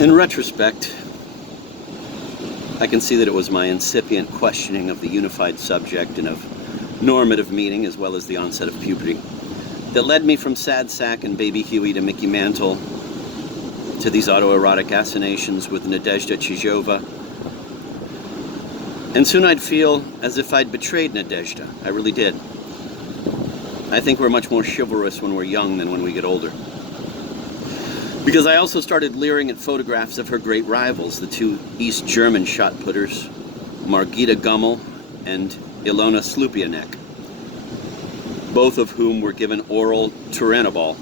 In retrospect, I can see that it was my incipient questioning of the unified subject and of normative meaning, as well as the onset of puberty, that led me from Sad Sack and Baby Huey to Mickey Mantle to these autoerotic assignations with Nadezhda Chizhova. And soon I'd feel as if I'd betrayed Nadezhda. I really did. I think we're much more chivalrous when we're young than when we get older. Because I also started leering at photographs of her great rivals, the two East German shot putters, Margita Gummel and Ilona Slupianek, both of whom were given oral Turinabol,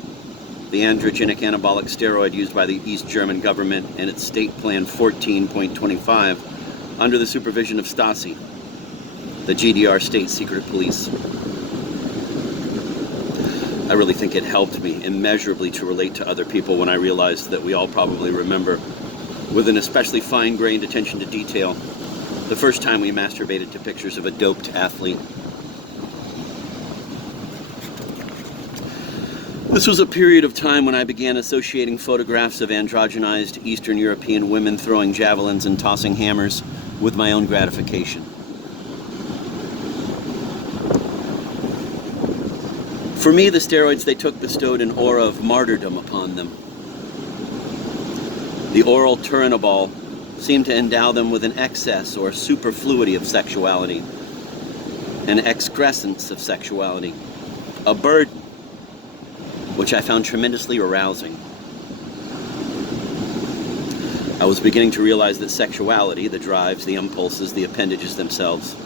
the androgenic anabolic steroid used by the East German government and its State Plan 14.25 under the supervision of Stasi, the GDR state secret police. I really think it helped me immeasurably to relate to other people when I realized that we all probably remember, with an especially fine-grained attention to detail, the first time we masturbated to pictures of a doped athlete. This was a period of time when I began associating photographs of androgenized Eastern European women throwing javelins and tossing hammers with my own gratification. For me, the steroids they took bestowed an aura of martyrdom upon them. The oral Turinabol seemed to endow them with an excess or superfluity of sexuality, an excrescence of sexuality, a burden, which I found tremendously arousing. I was beginning to realize that sexuality, the drives, the impulses, the appendages themselves,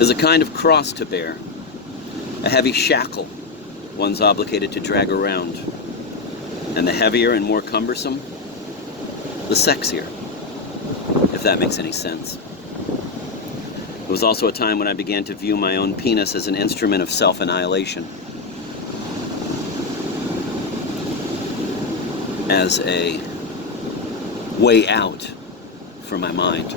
is a kind of cross to bear, a heavy shackle one's obligated to drag around. And the heavier and more cumbersome, the sexier, if that makes any sense. It was also a time when I began to view my own penis as an instrument of self-annihilation, as a way out for my mind.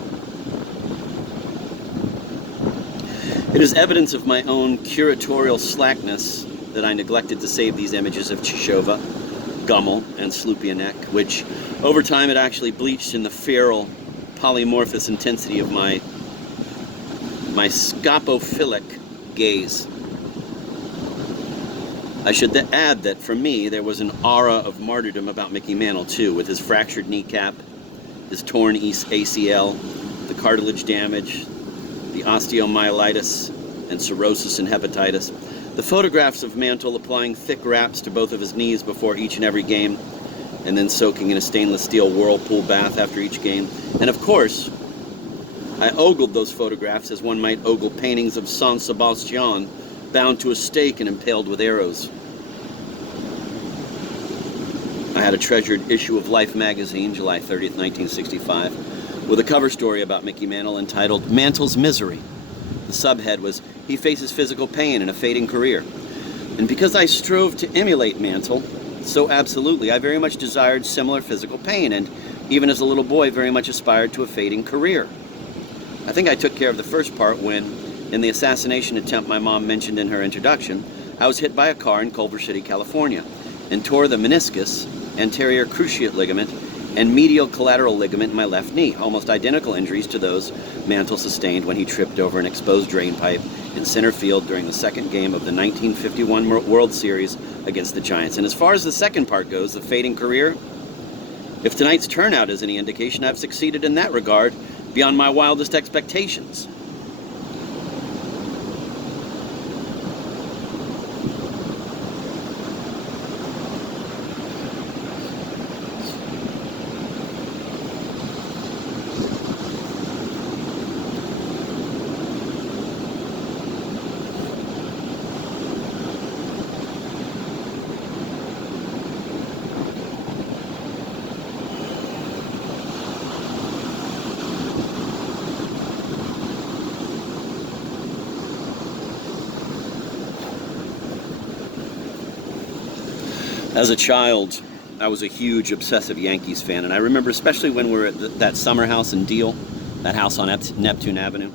It is evidence of my own curatorial slackness that I neglected to save these images of Chizhova, Gummel, and Slupianek, which over time had actually bleached in the feral, polymorphous intensity of my scopophilic gaze. I should add that for me, there was an aura of martyrdom about Mickey Mantle too, with his fractured kneecap, his torn ACL, the cartilage damage, the osteomyelitis and cirrhosis and hepatitis. The photographs of Mantle applying thick wraps to both of his knees before each and every game, and then soaking in a stainless steel whirlpool bath after each game. And of course, I ogled those photographs as one might ogle paintings of Saint Sebastian bound to a stake and impaled with arrows. I had a treasured issue of Life magazine, July 30th, 1965, with a cover story about Mickey Mantle entitled Mantle's Misery. The subhead was, "He faces physical pain in a fading career." And because I strove to emulate Mantle so absolutely, I very much desired similar physical pain, and even as a little boy very much aspired to a fading career. I think I took care of the first part when, in the assassination attempt my mom mentioned in her introduction, I was hit by a car in Culver City, California, and tore the meniscus, anterior cruciate ligament, and medial collateral ligament in my left knee, almost identical injuries to those Mantle sustained when he tripped over an exposed drain pipe in center field during the second game of the 1951 World Series against the Giants. And as far as the second part goes, the fading career, if tonight's turnout is any indication, I've succeeded in that regard beyond my wildest expectations. As a child, I was a huge obsessive Yankees fan, and I remember especially when we were at that summer house in Deal, that house on Neptune Avenue.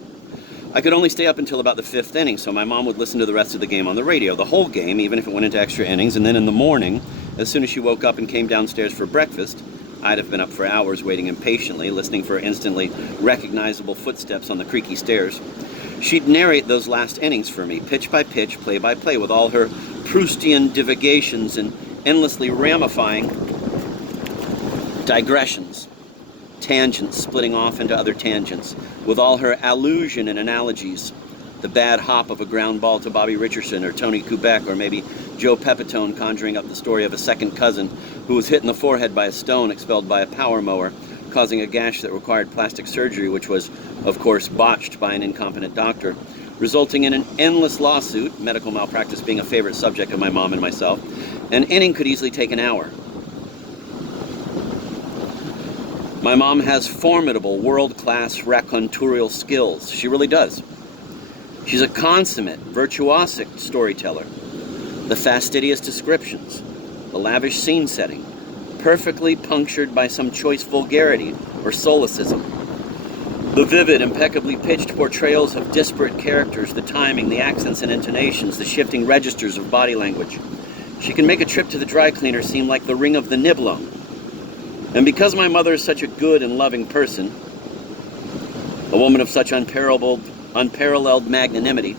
I could only stay up until about the fifth inning, so my mom would listen to the rest of the game on the radio, the whole game, even if it went into extra innings, and then in the morning, as soon as she woke up and came downstairs for breakfast, I'd have been up for hours waiting impatiently, listening for instantly recognizable footsteps on the creaky stairs. She'd narrate those last innings for me, pitch by pitch, play by play, with all her Proustian divagations and endlessly ramifying digressions, tangents splitting off into other tangents, with all her allusion and analogies, the bad hop of a ground ball to Bobby Richardson or Tony Kubek, or maybe Joe Pepitone conjuring up the story of a second cousin who was hit in the forehead by a stone expelled by a power mower, causing a gash that required plastic surgery, which was, of course, botched by an incompetent doctor, resulting in an endless lawsuit, medical malpractice being a favorite subject of my mom and myself. An inning could easily take an hour. My mom has formidable, world-class racontorial skills. She really does. She's a consummate, virtuosic storyteller. The fastidious descriptions, the lavish scene setting, perfectly punctured by some choice vulgarity or solecism. The vivid, impeccably pitched portrayals of disparate characters, the timing, the accents and intonations, the shifting registers of body language. She can make a trip to the dry cleaner seem like the ring of the Nibelung. And because my mother is such a good and loving person, a woman of such unparalleled magnanimity,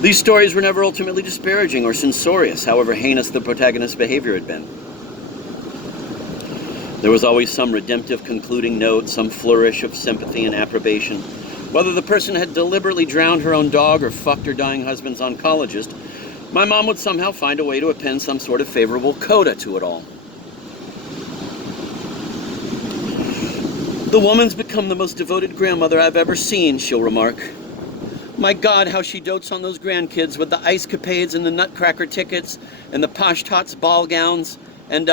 these stories were never ultimately disparaging or censorious, however heinous the protagonist's behavior had been. There was always some redemptive concluding note, some flourish of sympathy and approbation. Whether the person had deliberately drowned her own dog or fucked her dying husband's oncologist, my mom would somehow find a way to append some sort of favorable coda to it all. The woman's become the most devoted grandmother I've ever seen, she'll remark. My God, how she dotes on those grandkids with the ice capades and the nutcracker tickets and the posh tots ball gowns and,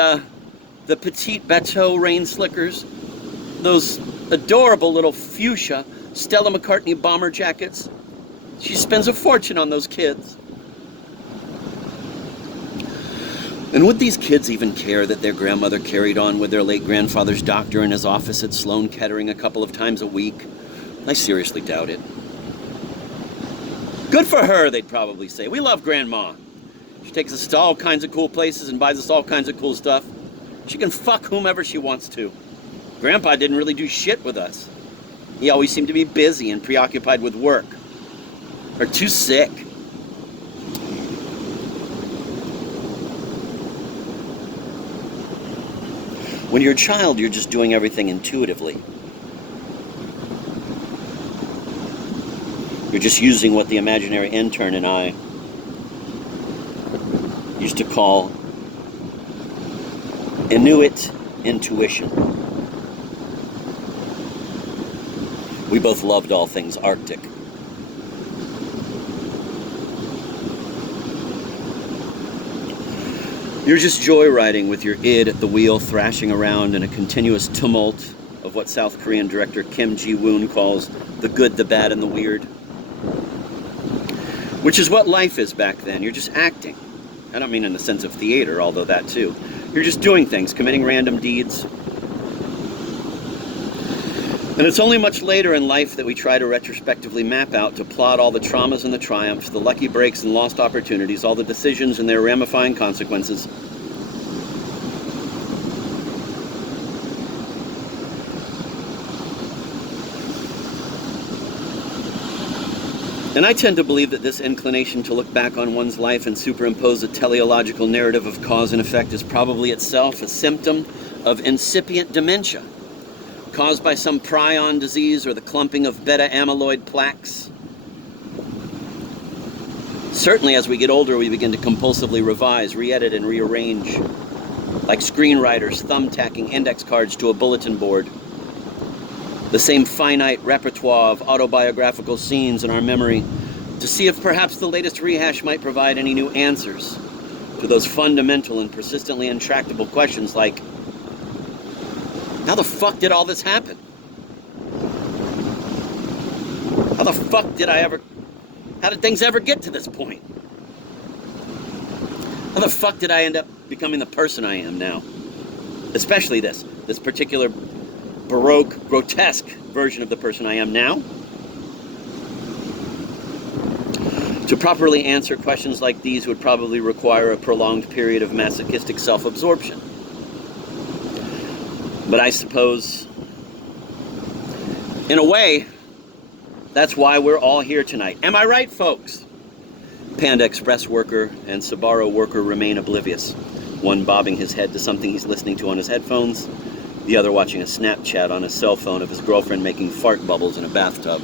the petite bateau rain slickers, those adorable little fuchsia Stella McCartney bomber jackets. She spends a fortune on those kids. And would these kids even care that their grandmother carried on with their late grandfather's doctor in his office at Sloan Kettering a couple of times a week? I seriously doubt it. Good for her, they'd probably say. We love Grandma. She takes us to all kinds of cool places and buys us all kinds of cool stuff. She can fuck whomever she wants to. Grandpa didn't really do shit with us. He always seemed to be busy and preoccupied with work. Or too sick. When you're a child, you're just doing everything intuitively. You're just using what the imaginary intern and I used to call Inuit intuition. We both loved all things Arctic. You're just joyriding with your id at the wheel, thrashing around in a continuous tumult of what South Korean director Kim Ji-woon calls the good, the bad, and the weird. Which is what life is back then. You're just acting. I don't mean in the sense of theater, although that too. You're just doing things, committing random deeds. And it's only much later in life that we try to retrospectively map out, to plot all the traumas and the triumphs, the lucky breaks and lost opportunities, all the decisions and their ramifying consequences. And I tend to believe that this inclination to look back on one's life and superimpose a teleological narrative of cause and effect is probably itself a symptom of incipient dementia, caused by some prion disease or the clumping of beta-amyloid plaques. Certainly as we get older, we begin to compulsively revise, re-edit, and rearrange, like screenwriters thumbtacking index cards to a bulletin board. The same finite repertoire of autobiographical scenes in our memory to see if perhaps the latest rehash might provide any new answers to those fundamental and persistently intractable questions like, how the fuck did all this happen? How the fuck how did things ever get to this point? How the fuck did I end up becoming the person I am now? Especially this particular Baroque, grotesque version of the person I am now. To properly answer questions like these would probably require a prolonged period of masochistic self-absorption. But I suppose, in a way, that's why we're all here tonight. Am I right, folks? Panda Express worker and Sbarro worker remain oblivious. One bobbing his head to something he's listening to on his headphones, the other watching a Snapchat on his cell phone of his girlfriend making fart bubbles in a bathtub.